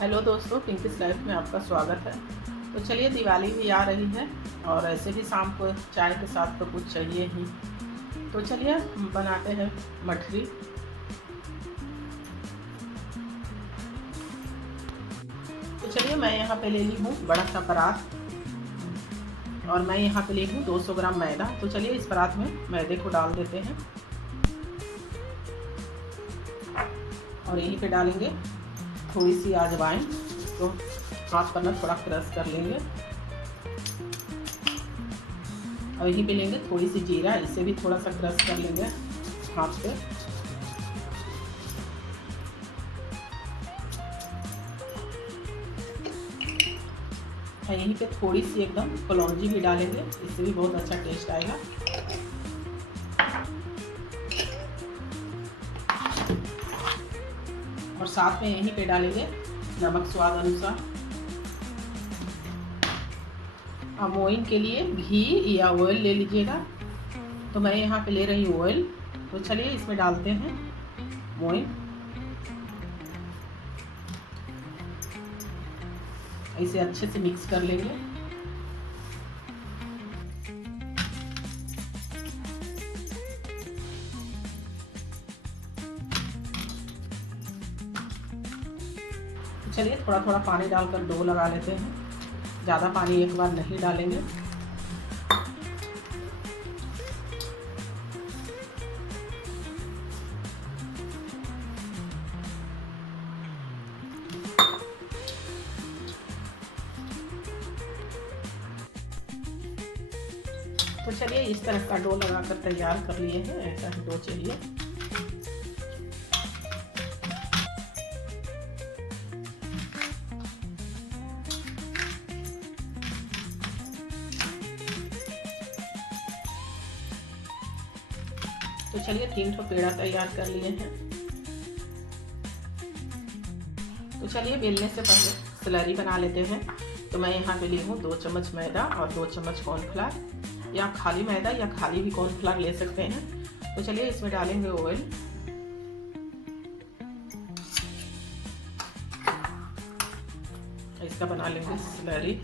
Hello दोस्तों, पिंकीस life में आपका स्वागत है। तो चलिए, दिवाली भी आ रही है और ऐसे भी शाम को चाय के साथ तो कुछ चाहिए ही। तो चलिए हम बनाते हैं मठरी। तो चलिए, मैं यहाँ पे ले ली हूँ बड़ा सा परात और मैं यहाँ पे ली हूँ 200 ग्राम मैदा। तो चलिए इस परात में मैदे को डाल देते हैं और यहीं पे डालेंगे थोड़ी सी अजवाइन। तो हाथ पर ना थोड़ा क्रश कर लेंगे और यहीं पे लेंगे थोड़ी सी जीरा, इसे भी थोड़ा सा क्रश कर लेंगे हाथ पे। और यहीं पे थोड़ी सी एकदम कलौंजी भी डालेंगे, इससे भी बहुत अच्छा टेस्ट आएगा। और साथ में यहीं पे डालेंगे नमक स्वाद अनुसार। अब मोइन के लिए घी या ऑयल ले लीजिएगा। तो मैं यहाँ पे ले रही हूँ ऑयल। तो चलिए इसमें डालते हैं मोइन। इसे अच्छे से मिक्स कर लेंगे। तो चलिए थोड़ा थोड़ा पानी डालकर डो लगा लेते हैं। ज़्यादा पानी एक बार नहीं डालेंगे। तो चलिए इस तरह का डो लगाकर तैयार कर लिए हैं। ऐसा डो चाहिए। तो चलिए 3 ठो पेड़ा तैयार कर लिए हैं। तो चलिए बेलने से पहले स्लरी बना लेते हैं। तो मैं यहाँ पे ली हूँ 2 चम्मच मैदा और 2 चम्मच कॉर्नफ्लावर, या खाली मैदा या खाली भी कॉर्नफ्लावर ले सकते हैं। तो चलिए इसमें डालेंगे ऑयल। इसका बना लेंगे स्लरी।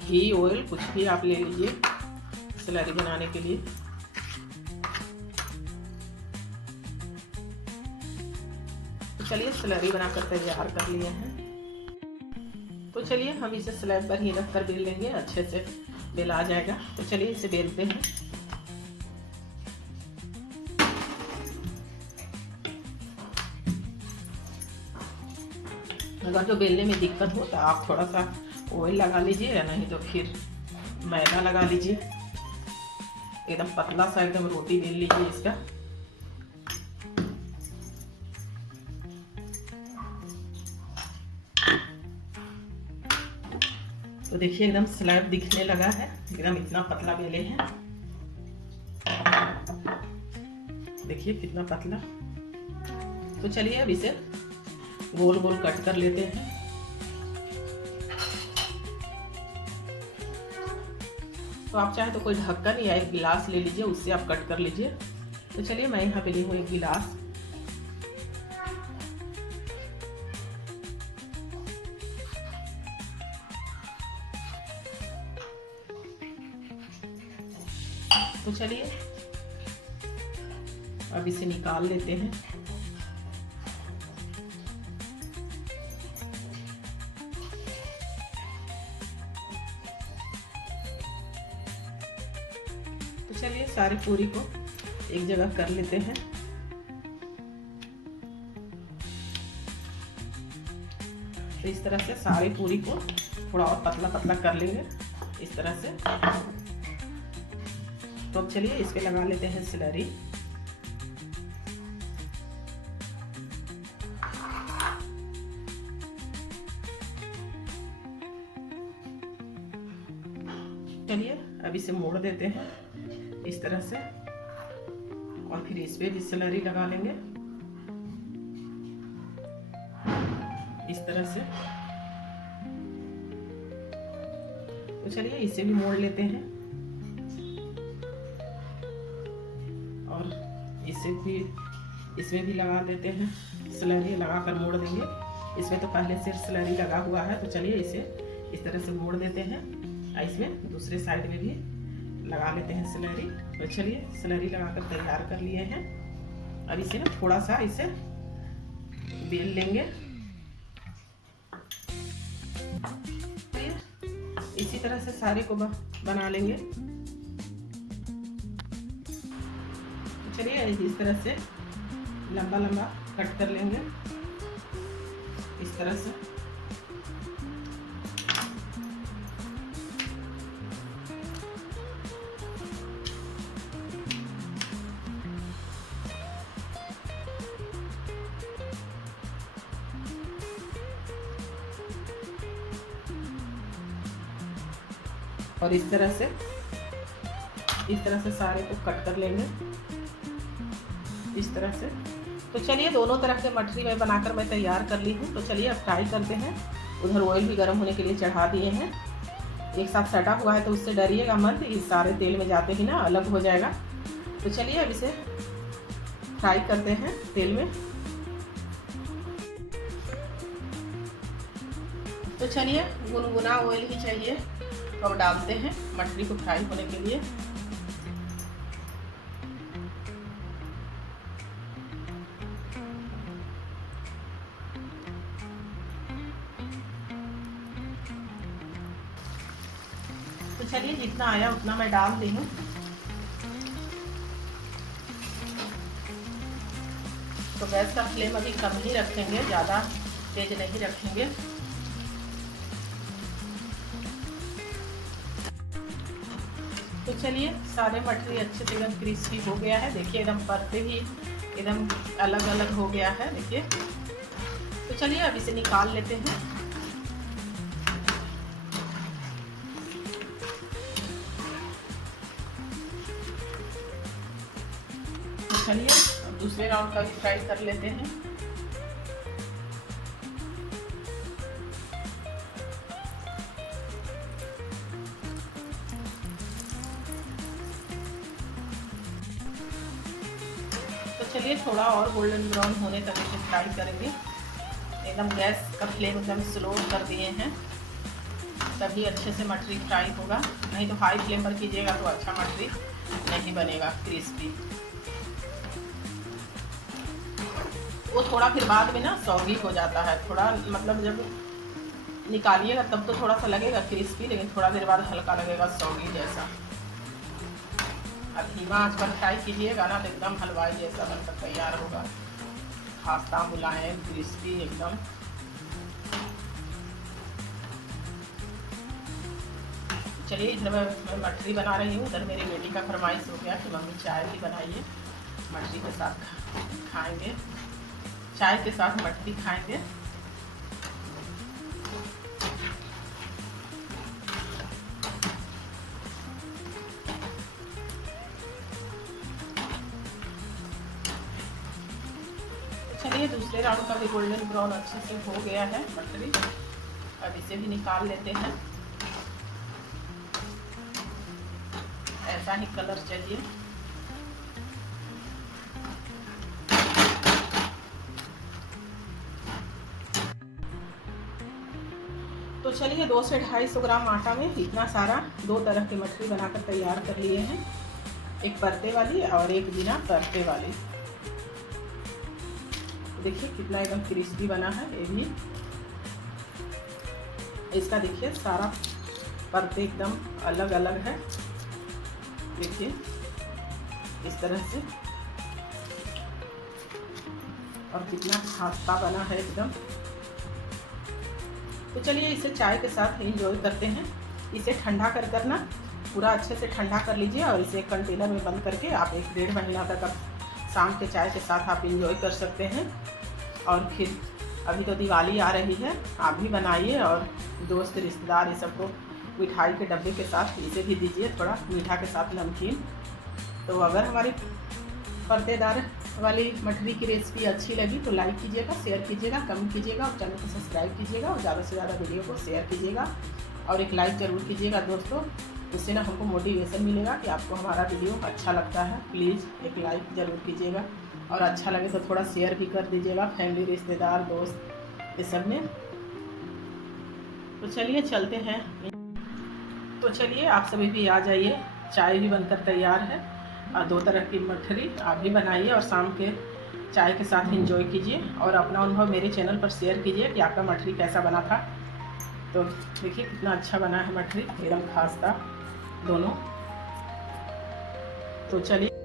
घी ऑयल कुछ भी आप ले लीजिए स्लरी बनाने के लिए। तो चलिए स्लरी बनाकर तैयार कर लिए हैं। तो चलिए हम इसे स्लैब पर ही रख कर बेल लेंगे, अच्छे से बेला जाएगा। तो चलिए इसे बेलते हैं। अगर जो बेलने में दिक्कत हो तो आप थोड़ा सा ऑयल लगा लीजिए, या नहीं तो फिर मैदा लगा लीजिए। एकदम पतला सा एकदम रोटी बेल लीजिए इसका। तो देखिए एकदम स्लैब दिखने लगा है, एकदम इतना पतला बेले हैं। देखिए कितना पतला। तो चलिए अब इसे गोल गोल कट कर लेते हैं। तो आप चाहे तो कोई ढक्कन या एक गिलास ले लीजिए, उससे आप कट कर लीजिए। तो चलिए मैं यहाँ पे ली हूँ एक गिलास। तो चलिए अब इसे निकाल लेते हैं। तो चलिए सारी पूरी को एक जगह कर लेते हैं। तो इस तरह से सारी पूरी को थोड़ा और पतला पतला कर लेंगे इस तरह से। तो अब चलिए इस पे लगा लेते हैं स्लरी। चलिए अब इसे मोड़ देते हैं इस तरह से और फिर इस पे भी स्लरी लगा लेंगे इस तरह से। तो चलिए इसे भी मोड़ लेते हैं और इसे भी इसमें भी लगा देते हैं, स्लरी लगा कर मोड़ देंगे। इसमें तो पहले से स्लरी लगा हुआ है, तो चलिए इसे इस तरह से मोड़ देते हैं। इसमें दूसरे साइड में भी लगा लेते हैं स्लरी। तो चलिए स्लरी लगा कर तैयार कर लिए हैं। अब इसे ना थोड़ा सा इसे बेल लेंगे। इसी तरह से सारे को बना लेंगे। चलिए इस तरह से लंबा लंबा कट कर लेंगे, इस तरह से। और इस तरह से सारे को कट कर लेंगे, इस तरह से। तो चलिए दोनों तरह के मठरी मैं बनाकर मैं तैयार कर ली हूँ। तो चलिए अब फ्राई करते हैं। उधर ऑयल भी गर्म होने के लिए चढ़ा दिए हैं। एक साथ सटा हुआ है तो उससे डरिएगा मत, इस सारे तेल में जाते ही ना अलग हो जाएगा। तो चलिए अब इसे फ्राई करते हैं तेल में। तो चलिए गुनगुना ऑयल ही चाहिए, तो अब डालते हैं मछली को फ्राई होने के लिए। तो चलिए जितना आया उतना मैं डाल दी हूँ। तो गैस का फ्लेम अभी कम ही रखेंगे, ज़्यादा तेज नहीं रखेंगे। तो चलिए सारे मछली अच्छे से एकदम क्रिस्पी हो गया है। देखिए एकदम परते ही एकदम अलग अलग हो गया है, देखिए। तो चलिए अब इसे निकाल लेते हैं। तो चलिए अब दूसरे राउंड का भी फ्राई कर लेते हैं। चलिए थोड़ा और गोल्डन ब्राउन होने तक इसे फ्राई करेंगे। एकदम गैस का फ्लेम एकदम स्लो कर दिए हैं, तभी अच्छे से मछली फ्राई होगा। नहीं तो हाई फ्लेम पर कीजिएगा तो अच्छा मछली नहीं बनेगा क्रिस्पी। वो थोड़ा फिर बाद में ना सॉगी हो जाता है, थोड़ा मतलब जब निकालिएगा तब तो थोड़ा सा लगेगा क्रिस्पी, लेकिन थोड़ा देर बाद हल्का लगेगा सॉगी जैसा। अब धीमा आंच पर फ्राई कीजिएगा ना तो एकदम हलवाई जैसा बनकर तैयार होगा, खास्ता मुलायम क्रिस्पी एकदम। चलिए इधर मैं मछली बना रही हूँ। उधर मेरी बेटी का फरमाइश हो गया कि मम्मी चाय भी बनाइए, मछली के साथ खाएंगे, चाय के साथ मछली खाएंगे। चलिए दूसरे राउंड का भी गोल्डन ब्राउन अच्छे से हो गया है मछली। अब इसे भी निकाल लेते हैं। ऐसा ही कलर चाहिए। तो चलिए 200 से 250 ग्राम आटा में इतना सारा दो तरह की मछली बनाकर तैयार कर लिए हैं, एक परते वाली और एक बिना परते वाली। देखिए कितना एकदम क्रिस्पी बना है ये भी। इसका देखिए सारा परते एकदम अलग अलग है, देखिए इस तरह से। और कितना खास्ता बना है एकदम। तो चलिए इसे चाय के साथ एंजॉय करते हैं। इसे ठंडा कर करना पूरा अच्छे से ठंडा कर लीजिए और इसे एक कंटेनर में बंद करके आप 1-1.5 महीना तक आप शाम के चाय के साथ आप एंजॉय कर सकते हैं। और फिर अभी तो दिवाली आ रही है, आप भी बनाइए और दोस्त रिश्तेदार ये सबको मिठाई के डब्बे के साथ इसे भी दीजिए, थोड़ा मीठा के साथ नमकीन। तो अगर हमारी पर्देदार वाली मछली की रेसिपी अच्छी लगी तो लाइक कीजिएगा, शेयर कीजिएगा, कमेंट कीजिएगा और चैनल को सब्सक्राइब कीजिएगा और ज़्यादा से ज़्यादा वीडियो को शेयर कीजिएगा और एक लाइक ज़रूर कीजिएगा दोस्तों। उससे ना हमको मोटिवेशन मिलेगा कि आपको हमारा वीडियो अच्छा लगता है। प्लीज़ एक लाइक ज़रूर कीजिएगा। और अच्छा लगे तो थोड़ा शेयर भी कर दीजिएगा फैमिली, रिश्तेदार, दोस्त ये सब में। तो चलिए चलते हैं। तो चलिए आप सभी भी आ जाइए, चाय भी बनकर तैयार है और 2 तरह की मठरी आप भी बनाइए और शाम के चाय के साथ एंजॉय कीजिए और अपना अनुभव मेरे चैनल पर शेयर कीजिए कि आपका मठरी कैसा बना था। तो देखिए कितना अच्छा बना है मठरी, एकदम खास था दोनों। तो चलिए।